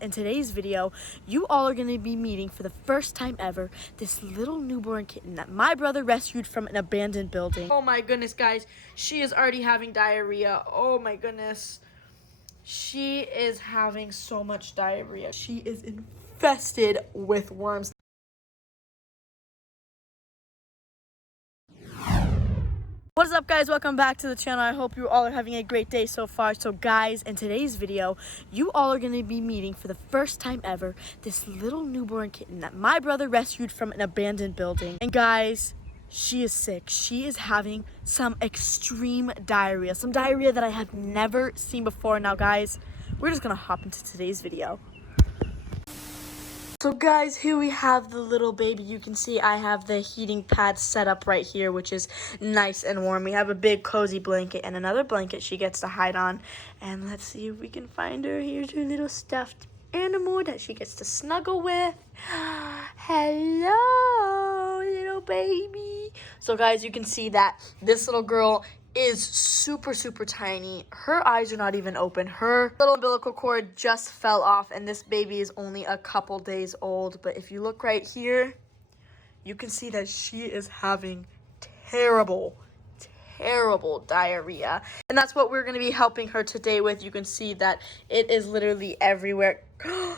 In today's video, you all are going to be meeting for the first time ever this little newborn kitten that my brother rescued from an abandoned building. Oh my goodness, guys. She is already having diarrhea. Oh my goodness. She is having so much diarrhea. She is infested with worms. What is up, guys? Welcome back to the channel. I hope you all are having a great day so far. So guys, in today's video, you all are going to be meeting for the first time ever this little newborn kitten that my brother rescued from an abandoned building. And guys, she is sick. She is having some extreme diarrhea, some diarrhea that I have never seen before. Now guys, we're just going to hop into today's video. So guys, here we have the little baby. You can see I have the heating pad set up right here, which is nice and warm. We have a big cozy blanket and another blanket she gets to hide on. And let's see if we can find her. Here's her little stuffed animal that she gets to snuggle with. Hello, little baby. So guys, you can see that this little girl is super tiny. Her eyes are not even open. Her little umbilical cord just fell off, and this baby is only a couple days old. But if you look right here, you can see that she is having terrible diarrhea, and that's what we're going to be helping her today with. You can see that it is literally everywhere. Do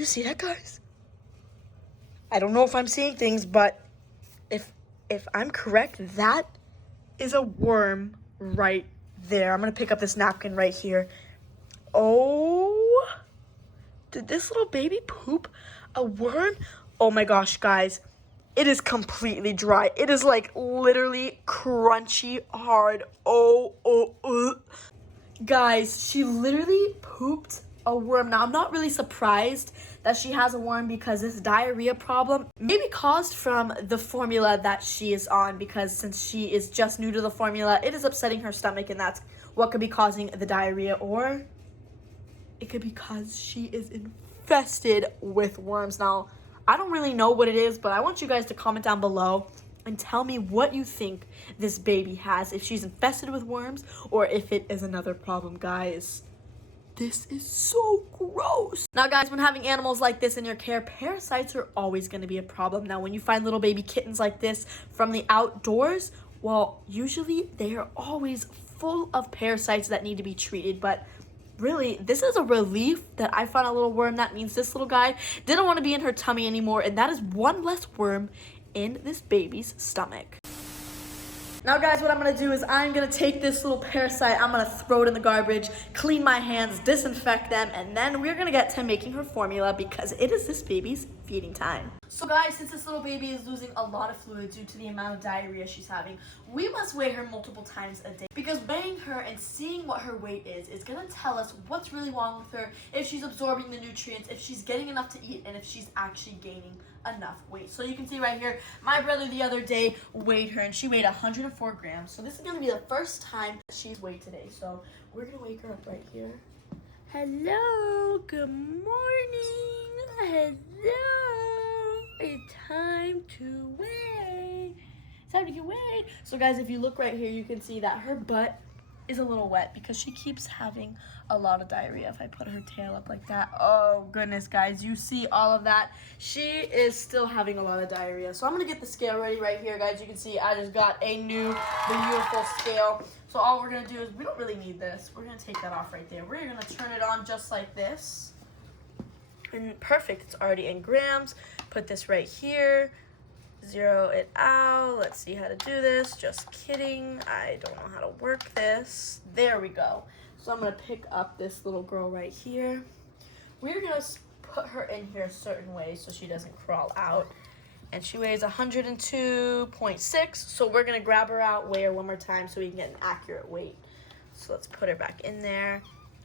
you see that, guys? I don't know if I'm seeing things, but if I'm correct, that is a worm right there. I'm gonna pick up this napkin right here. Oh, did this little baby poop a worm? Oh my gosh, guys, it is completely dry. It is like literally crunchy hard. Guys, she literally pooped a worm. Now, I'm not really surprised that she has a worm because this diarrhea problem may be caused from the formula that she is on, because since she is just new to the formula, it is upsetting her stomach, and that's what could be causing the diarrhea. Or it could be because she is infested with worms. Now, I don't really know what it is, but I want you guys to comment down below and tell me what you think this baby has, if she's infested with worms or if it is another problem, guys. This is so gross. Now guys, when having animals like this in your care, parasites are always going to be a problem. Now when you find little baby kittens like this from the outdoors, well, usually they are always full of parasites that need to be treated. But really, this is a relief that I found a little worm. That means this little guy didn't want to be in her tummy anymore, and that is one less worm in this baby's stomach. Now guys, what I'm going to do is I'm going to take this little parasite, I'm going to throw it in the garbage, clean my hands, disinfect them, and then we're going to get to making her formula because it is this baby's feeding time. So guys, since this little baby is losing a lot of fluid due to the amount of diarrhea she's having, we must weigh her multiple times a day, because weighing her and seeing what her weight is going to tell us what's really wrong with her, if she's absorbing the nutrients, if she's getting enough to eat, and if she's actually gaining enough weight. So you can see right here, my brother the other day weighed her and she weighed 104 grams. So this is going to be the first time she's weighed today. So we're going to wake her up right here. Hello, good morning. Hello. It's time to weigh. It's time to get weighed. So guys, if you look right here, you can see that her butt is a little wet because she keeps having a lot of diarrhea. If I put her tail up like that, oh goodness, guys, you see all of that. She is still having a lot of diarrhea. So I'm gonna get the scale ready right here, guys. You can see I just got a new beautiful scale. So all we're gonna do is, we don't really need this, we're gonna take that off right there. We're gonna turn it on just like this, and perfect, it's already in grams. Put this right here, zero it out. Let's see how to do this. Just kidding, I don't know how to work this. There we go. So I'm gonna pick up this little girl right here. We're gonna put her in here a certain way so she doesn't crawl out. And she weighs 102.6. So we're gonna grab her out, weigh her one more time so we can get an accurate weight. So let's put her back in there.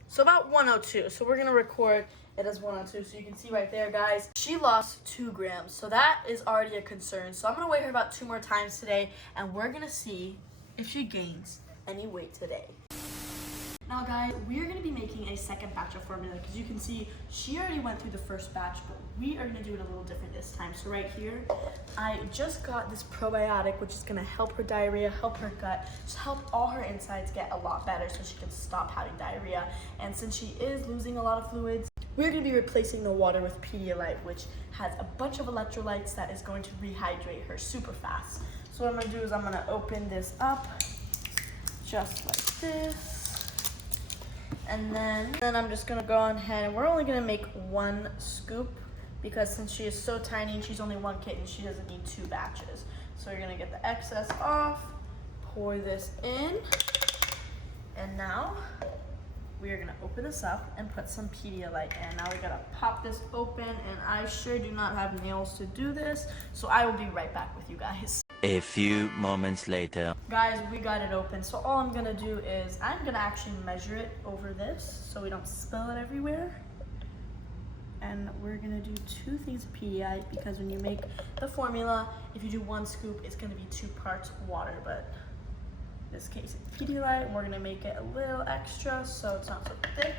So about 102. So we're gonna record it as 102. So you can see right there, guys, she lost 2 grams. So that is already a concern. So I'm gonna weigh her about 2 more times today, and we're gonna see if she gains any weight today. Now guys, we are going to be making a second batch of formula because you can see she already went through the first batch, but we are going to do it a little different this time. So right here, I just got this probiotic, which is going to help her diarrhea, help her gut, just help all her insides get a lot better so she can stop having diarrhea. And since she is losing a lot of fluids, we're going to be replacing the water with Pedialyte, which has a bunch of electrolytes that is going to rehydrate her super fast. So what I'm going to do is I'm going to open this up just like this. And then I'm just going to go on ahead, and we're only going to make 1 scoop because since she is so tiny and she's only 1 kitten, she doesn't need 2 batches. So you're going to get the excess off, pour this in, and now we are going to open this up and put some Pedialyte in. Now we got to pop this open, and I sure do not have nails to do this, so I will be right back with you guys. A few moments later. Guys, we got it open. So all I'm going to do is I'm going to actually measure it over this so we don't spill it everywhere. And we're going to do 2 things of Pedialyte because when you make the formula, if you do 1 scoop, it's going to be 2 parts water, but in this case it's Pedialyte, and we're going to make it a little extra so it's not so thick.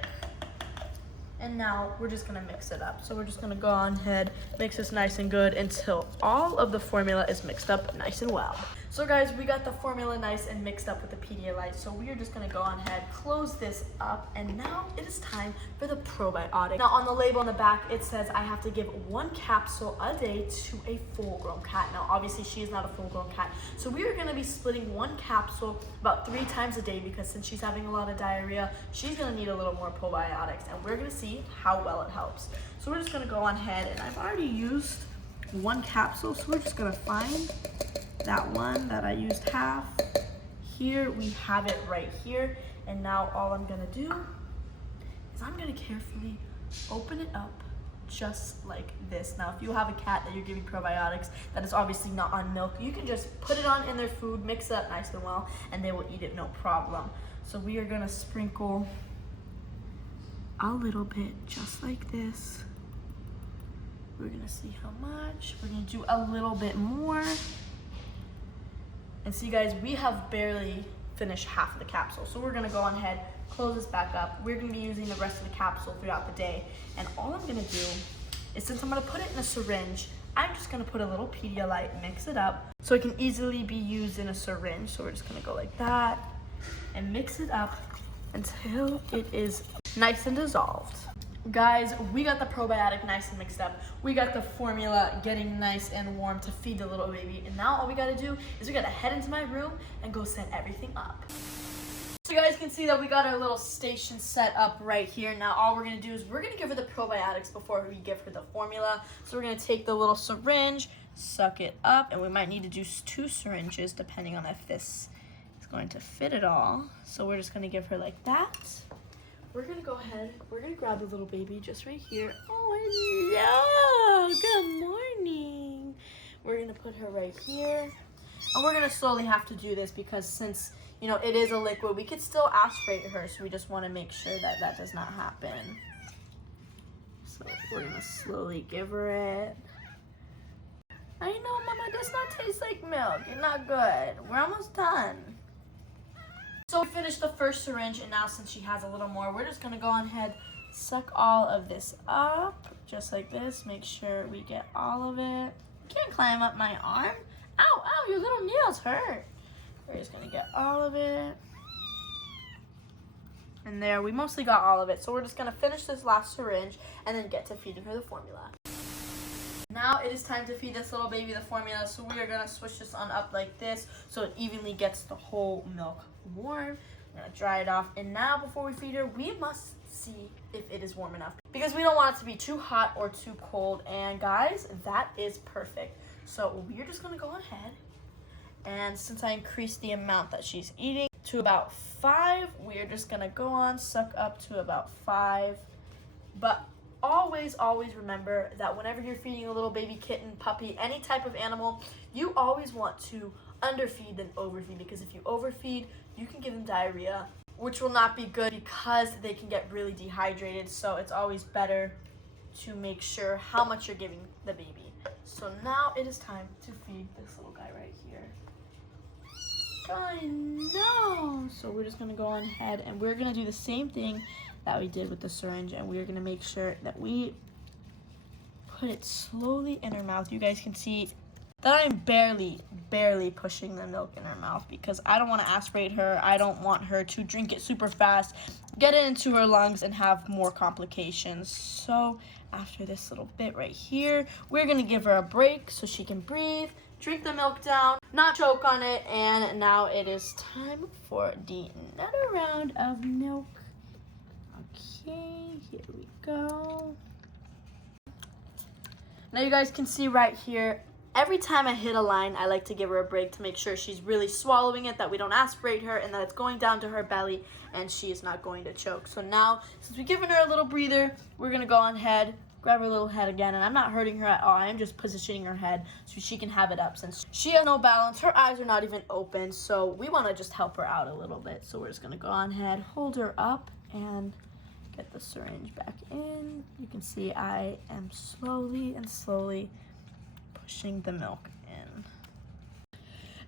And now we're just gonna mix it up. So we're just gonna go on ahead, mix this nice and good until all of the formula is mixed up nice and well. So guys, we got the formula nice and mixed up with the Pedialyte. So we are just gonna go on ahead, close this up, and now it is time for the probiotic. Now on the label on the back, it says I have to give 1 capsule a day to a full-grown cat. Now obviously she is not a full-grown cat. So we are gonna be splitting 1 capsule about 3 times a day because since she's having a lot of diarrhea, she's gonna need a little more probiotics, and we're gonna see how well it helps. So we're just gonna go on ahead, and I've already used 1 capsule, so we're just gonna find that one that I used half. Here we have it right here, and now all I'm gonna do is I'm gonna carefully open it up just like this. Now if you have a cat that you're giving probiotics that is obviously not on milk, you can just put it on in their food, mix it up nice and well, and they will eat it no problem. So we are gonna sprinkle a little bit just like this. We're gonna see how much. We're gonna do a little bit more. And see guys, we have barely finished half of the capsule. So we're gonna go on ahead, close this back up. We're gonna be using the rest of the capsule throughout the day. And all I'm gonna do is, since I'm gonna put it in a syringe, I'm just gonna put a little Pedialyte, mix it up, so it can easily be used in a syringe. So we're just gonna go like that and mix it up until it is nice and dissolved. Guys, we got the probiotic nice and mixed up. We got the formula getting nice and warm to feed the little baby. And now all we gotta do is we gotta head into my room and go set everything up. So you guys can see that we got our little station set up right here. Now all we're gonna do is we're gonna give her the probiotics before we give her the formula. So we're gonna take the little syringe, suck it up, and we might need to do 2 syringes depending on if this is going to fit it all. So we're just gonna give her like that. We're gonna go ahead, we're gonna grab the little baby just right here. Oh, hello, good morning. We're gonna put her right here. And we're gonna slowly have to do this because since, you know, it is a liquid, we could still aspirate her, so we just wanna make sure that that does not happen. So we're gonna slowly give her it. I know, Mama, it does not taste like milk. You're not good. We're almost done. So we finished the first syringe, and now since she has a little more, we're just gonna go on ahead, suck all of this up, just like this. Make sure we get all of it. You can't climb up my arm. Ow, ow, your little nails hurt. We're just gonna get all of it. And there, we mostly got all of it. So we're just gonna finish this last syringe and then get to feeding her the formula. Now it is time to feed this little baby the formula, so we are gonna switch this on up like this so it evenly gets the whole milk warm. I'm gonna dry it off, and now before we feed her, we must see if it is warm enough because we don't want it to be too hot or too cold. And guys, that is perfect. So we're just gonna go ahead, and since I increased the amount that she's eating to about 5, we are just gonna go on, suck up to about 5. But always remember that whenever you're feeding a little baby kitten, puppy, any type of animal, you always want to underfeed than overfeed, because if you overfeed, you can give them diarrhea, which will not be good because they can get really dehydrated. So it's always better to make sure how much you're giving the baby. So now it is time to feed this little guy right here. I know. So we're just gonna go on ahead and we're gonna do the same thing that we did with the syringe, and we're gonna make sure that we put it slowly in her mouth. You guys can see that I'm barely pushing the milk in her mouth because I don't want to aspirate her. I don't want her to drink it super fast, get it into her lungs, and have more complications. So after this little bit right here, we're going to give her a break so she can breathe, drink the milk down, not choke on it, and now it is time for another round of milk. Okay, here we go. Now you guys can see right here, every time I hit a line, I like to give her a break to make sure she's really swallowing it, that we don't aspirate her, and that it's going down to her belly, and she is not going to choke. So now, since we've given her a little breather, we're going to go on ahead, grab her little head again, and I'm not hurting her at all. I'm just positioning her head so she can have it up. Since she has no balance, her eyes are not even open, so we want to just help her out a little bit. So we're just going to go on ahead, hold her up, and get the syringe back in. You can see I am slowly pushing the milk in.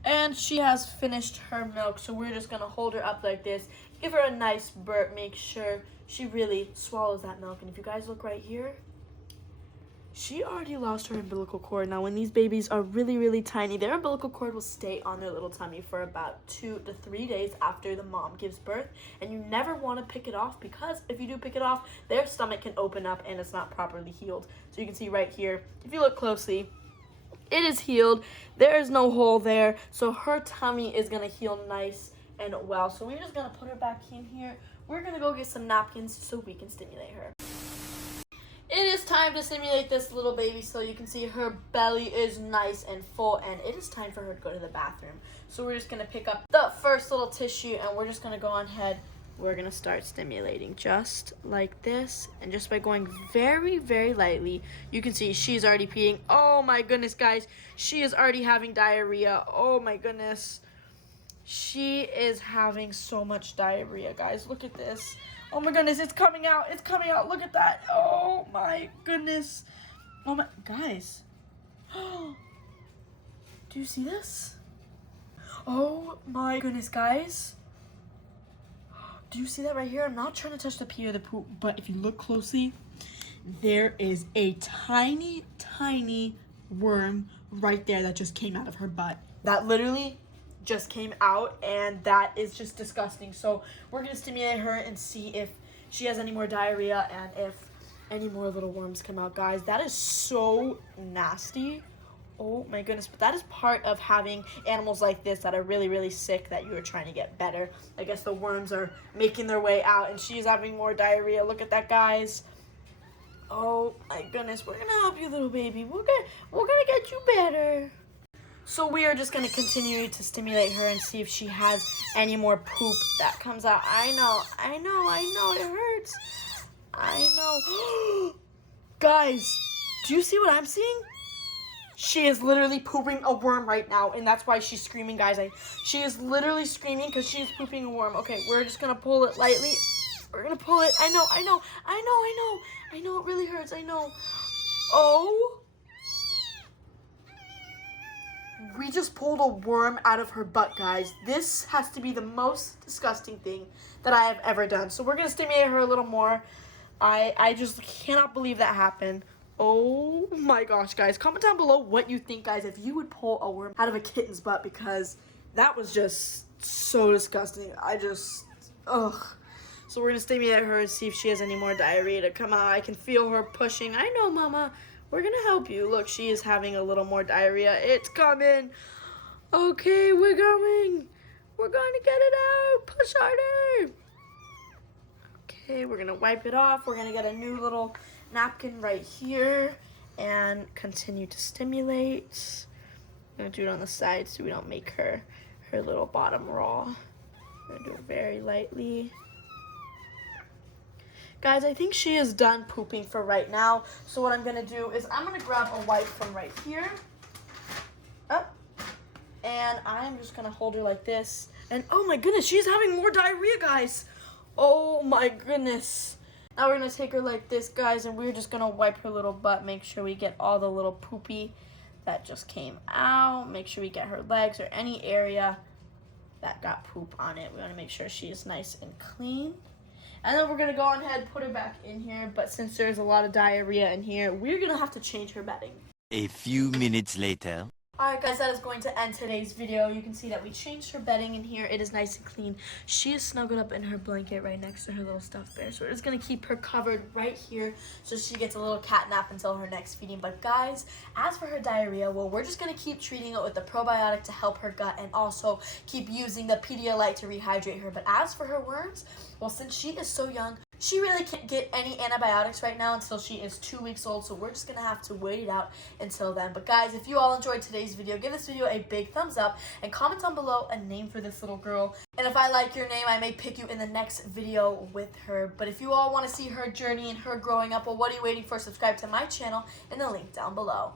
And she has finished her milk, so we're just gonna hold her up like this, give her a nice burp, make sure she really swallows that milk. And if you guys look right here, she already lost her umbilical cord. Now, when these babies are really tiny, their umbilical cord will stay on their little tummy for about 2 to 3 days after the mom gives birth. And you never want to pick it off, because if you do pick it off, their stomach can open up and it's not properly healed. So you can see right here, if you look closely, it is healed. There is no hole there. So her tummy is going to heal nice and well. So we're just going to put her back in here. We're going to go get some napkins so we can stimulate her. It is time to stimulate this little baby. So you can see her belly is nice and full, and it is time for her to go to the bathroom. So we're just going to pick up the first little tissue, and we're just going to go on ahead. We're going to start stimulating just like this, and just by going very lightly, you can see she's already peeing. Oh my goodness, guys, she is already having diarrhea. Oh my goodness, she is having so much diarrhea, guys. Look at this. Oh my goodness, it's coming out. It's coming out. Look at that. Oh my goodness. Oh my, guys. Do you see this? Oh my goodness, guys. Do you see that right here? I'm not trying to touch the pee or the poop, but if you look closely, there is a tiny worm right there that just came out of her butt. That literally just came out, and that is just disgusting. So we're gonna stimulate her and see if she has any more diarrhea and if any more little worms come out. Guys, that is so nasty. Oh my goodness, but that is part of having animals like this that are really sick, that you are trying to get better. I guess the worms are making their way out and she's having more diarrhea. Look at that, guys. Oh my goodness, we're gonna help you, little baby. We're gonna get you better. So we are just going to continue to stimulate her and see if she has any more poop that comes out. I know, it hurts. I know. Guys, do you see what I'm seeing? She is literally pooping a worm right now, and that's why she's screaming, guys. She is literally screaming because she's pooping a worm. Okay, we're just going to pull it lightly. We're going to pull it. I know, it really hurts. I know. Oh. We just pulled a worm out of her butt, guys. This has to be the most disgusting thing that I have ever done. So we're going to stimulate her a little more. I just cannot believe that happened. Oh my gosh, guys. Comment down below what you think, guys, if you would pull a worm out of a kitten's butt, because that was just so disgusting. Ugh. So we're going to stimulate her and see if she has any more diarrhea to come out. I can feel her pushing. I know, Mama. We're going to help you. Look, she is having a little more diarrhea. It's coming. Okay, we're going. We're going to get it out. Push harder. Okay, we're going to wipe it off. We're going to get a new little napkin right here and continue to stimulate. I'm going to do it on the side so we don't make her little bottom raw. I'm going to do it very lightly. Guys, I think she is done pooping for right now. So what I'm going to do is I'm going to grab a wipe from right here. Up. And I'm just going to hold her like this. And oh my goodness, she's having more diarrhea, guys. Oh my goodness. Now we're going to take her like this, guys. And we're just going to wipe her little butt. Make sure we get all the little poopy that just came out. Make sure we get her legs or any area that got poop on it. We want to make sure she is nice and clean. And then we're going to go on ahead and put her back in here. But since there's a lot of diarrhea in here, we're going to have to change her bedding. A few minutes later. Alright guys, that is going to end today's video. You can see that we changed her bedding in here. It is nice and clean. She is snuggled up in her blanket right next to her little stuffed bear. So we're just going to keep her covered right here so she gets a little cat nap until her next feeding. But guys, as for her diarrhea, well, we're just going to keep treating it with the probiotic to help her gut and also keep using the Pedialyte to rehydrate her. But as for her worms, well, since she is so young, she really can't get any antibiotics right now until she is 2 weeks old, so we're just going to have to wait it out until then. But guys, if you all enjoyed today's video, give this video a big thumbs up and comment down below a name for this little girl. And if I like your name, I may pick you in the next video with her. But if you all want to see her journey and her growing up, well, what are you waiting for? Subscribe to my channel in the link down below.